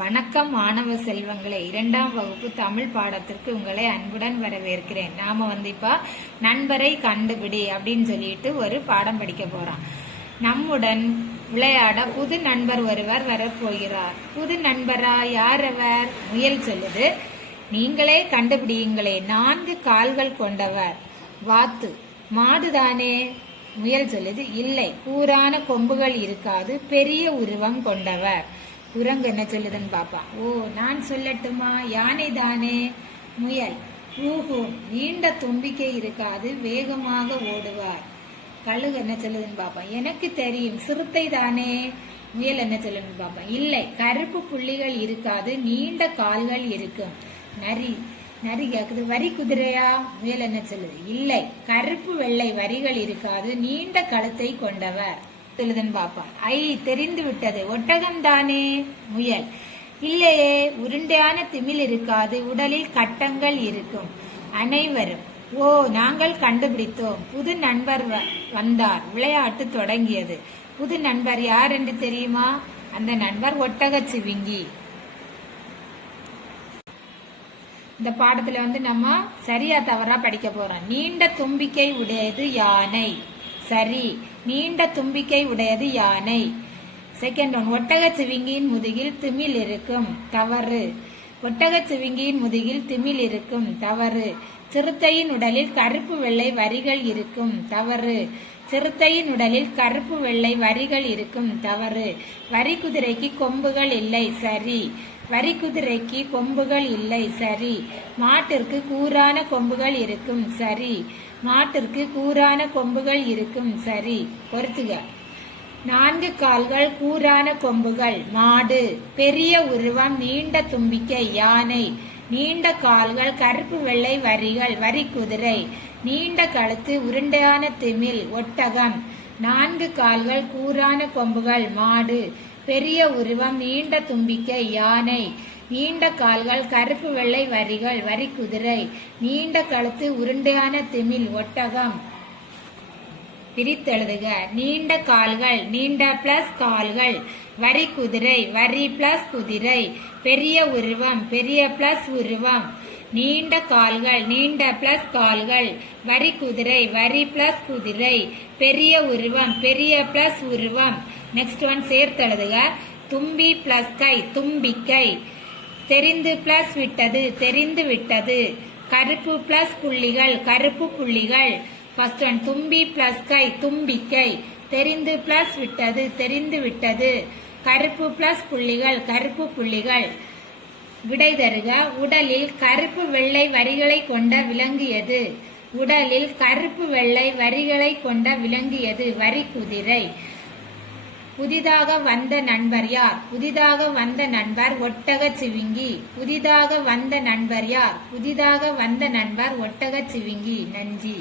வணக்கம் மாணவ செல்வங்களே, 2ஆம் வகுப்பு தமிழ் பாடத்திற்கு உங்களை அன்புடன் வரவேற்கிறேன். நாம இப்ப நண்பரை கண்டுபிடி அப்படின்னு சொல்லிட்டு ஒரு பாடம் படிக்க போறோம். நம்முடன் விளையாட புது நண்பர் ஒருவர் வரப்போகிறார். புது நண்பரா? யார் அவர்? முயல் சொல்லுது. நீங்களே கண்டுபிடியுங்களே. 4 கால்கள் கொண்டவர். வாத்து. மாடுதானே? முயல் சொல்லுது. இல்லை, கூரான கொம்புகள் இருக்காது, பெரிய உருவம் கொண்டவர். குரங்கு என்ன சொல்லுதுன்னு பாப்பா. ஓ, நான் சொல்லட்டுமா? யானை தானே? முயல். ஊஹோ, நீண்ட தும்பிக்கை இருக்காது, வேகமாக ஓடுவார். கழுகு என்ன சொல்லுதுன்னு பாப்பா. எனக்கு தெரியும், சிறுத்தை தானே? முயல் என்ன சொல்லுதுன்னு பாப்பா. இல்லை, கருப்பு புள்ளிகள் இருக்காது, நீண்ட கால்கள் இருக்கும். நரி. நரி கேக்குது. வரி குதிரையா? முயல் என்ன சொல்லுது. இல்லை, கருப்பு வெள்ளை வரிகள் இருக்காது, நீண்ட கழுத்தை கொண்டவர். பாப்பா. ஐ, தெரிந்து விட்டது, ஒட்டகம் தானே? முயல். இல்லையே, உருண்டையான திமில் இருக்காது, உடலில் கட்டங்கள் இருக்கும். அனைவரும். ஓ, நாங்கள் கண்டுபிடித்தோம். புது நண்பர் வந்தார். விளையாட்டு தொடங்கியது. புது நண்பர் யார் என்று தெரியுமா? அந்த நண்பர் ஒட்டகச் சிவிங்கி. இந்த பாடத்துல நம்ம சரியா தவறா படிக்க போறோம். நீண்ட தும்பிக்கை உடையது யானை. சரி, நீண்ட தும்பிக்கை உடையது யானை. செகண்ட் ஒன், ஒட்டகச் சிவிங்கியின் முதுகில் திமில் இருக்கும். தவறு. ஒட்டகச் சிவிங்கியின் முதுகில் திமில் இருக்கும். தவறு. சிறுத்தையின் உடலில் கருப்பு வெள்ளை வரிகள் இருக்கும். தவறு. சிறுத்தையின் உடலில் கருப்பு வெள்ளை வரிகள் இருக்கும். தவறு. வரி குதிரைக்கு கொம்புகள் இல்லை. சரி. வரி குதிரைக்கு கொம்புகள் இல்லை. சரி. மாட்டிற்கு கூரான கொம்புகள் இருக்கும். சரி. மாட்டிற்கு கூரான கொம்புகள் இருக்கும். சரி. பொறுத்துக. 4 கால்கள், கூரான கொம்புகள். மாடு. பெரிய உருவம், நீண்ட தும்பிக்கை. யானை. நீண்ட கால்கள், கருப்பு வெள்ளை வரிகள். வரி குதிரை. நீண்ட கழுத்து, உருண்டையான திமில். ஒட்டகம். 4 கால்கள், கூரான கொம்புகள். மாடு. பெரிய உருவம், நீண்ட தும்பிக்கை. யானை. நீண்ட கால்கள், கருப்பு வெள்ளை வரிகள். வரி குதிரை. நீண்ட கழுத்து, உருண்டையான திமில். ஒட்டகம். பிரித்தெழுதுக. நீண்ட கால்கள், நீண்ட பிளஸ் கால்கள். வரி குதிரை, வரி பிளஸ் குதிரை. பெரிய உருவம், பெரிய பிளஸ் உருவம். நீண்ட கால்கள், நீண்ட பிளஸ் கால்கள். வரி குதிரை, வரி பிளஸ் குதிரை. பெரிய உருவம், பெரிய பிளஸ் உருவம். நெக்ஸ்ட் ஒன் சேர்த்தெழுதுக. தும்பி பிளஸ் கை, தும்பிக்கை. தெரிந்து பிளஸ் விட்டது, தெரிந்து விட்டது. கருப்பு பிளஸ் புள்ளிகள், கருப்பு புள்ளிகள். ஃபர்ஸ்ட் ஒன், தும்பி பிளஸ் கை, தும்பிக்கை. தெரிந்து பிளஸ் விட்டது, தெரிந்து விட்டது. கருப்பு பிளஸ் புள்ளிகள், கருப்பு புள்ளிகள். விடை தருக. உடலில் கருப்பு வெள்ளை வரிகளை கொண்ட விலங்கு எது? உடலில் கருப்பு வெள்ளை வரிகளை கொண்ட விலங்கு எது? வரி குதிரை. புதிதாக வந்த நண்பர் யார்? புதிதாக வந்த நண்பர் ஒட்டகச் சிவிங்கி. புதிதாக வந்த நண்பர் யார்? புதிதாக வந்த நண்பர் ஒட்டகச் சிவிங்கி. நன்றி.